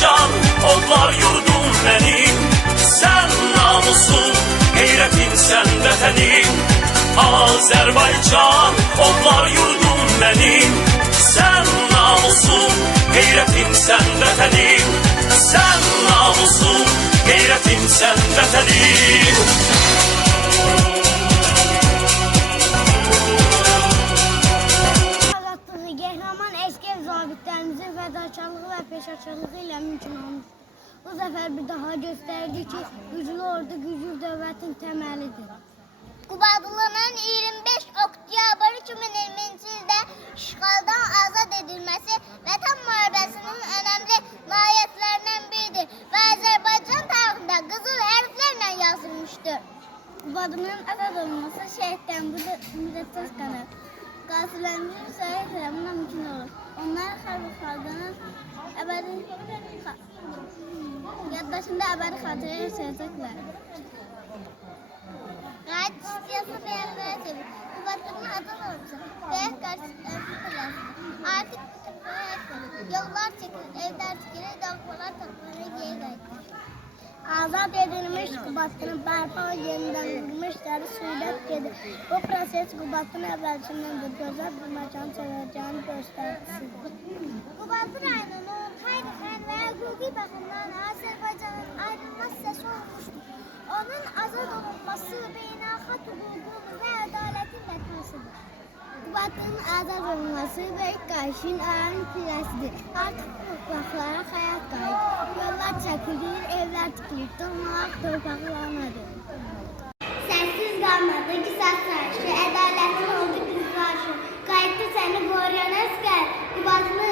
Azərbaycan, odlar yurdum mənim. Sən namusun, qeyrətin, sən vətənim. Azərbaycan, odlar yurdum mənim. Sən namusun, qeyrətin, sən vətənim. Sən namusun, qeyrətin, sən vətənim. Zabitlerimizin fedakarlığı ve peşakarlığıyla mümkün olmuş. Bu zafer bir daha gösterdi ki güçlü ordu güçlü devletin temelidir. Qubadlıların 25 oktyabr 2020-ci ildə işğaldan azad edilməsi Vətən müharibəsinin önəmli nailiyyətlərindən biridir və Azərbaycan tarixində qızıl hərflərlə yazılmışdır. Qubadlının azad olması şəhiddən müddətdən qalar. Qazilərimizin səhih tərəfindən mümkün olur. Onlar xalqının yaddaşında əbədi xatirə yaşayacaqlar. Qayıt istəyəsə beyanlara çevir. Qubadlının azad olması böyük qarşılaşır. Artıq bütün böyük yollar çekilir, evlər çekilir, dağlar tapıları geri qayıtır. Azad edilmiş Qubadlının bərpa yenidən qurulmuşları sürət gedir. Bu proses Qubadlının əvvəlkindən gözəl bir məkan çevirəcəyini göstəricisidir. Qubadlı rayonunun tarixən və hüquqi baxımdan Azərbaycanın ayrılmaz hissəsi olmuşdur. Onun azad olunması beynəlxalq hüququn və ədalətin vətənəsidir. Qubadlının azad olunması böyük qayışın aranın pirəsidir. Artıq torpaqlara həyat qayıdır. Yollar çəkilir, evlər tikilir, dolmaq torpaqlarınadır. Sənsiz qalmadı ki, saçlarışı, ədalətin oldu qızlarışı. Qayıtdı səni qoruyan əskər, Qubadlı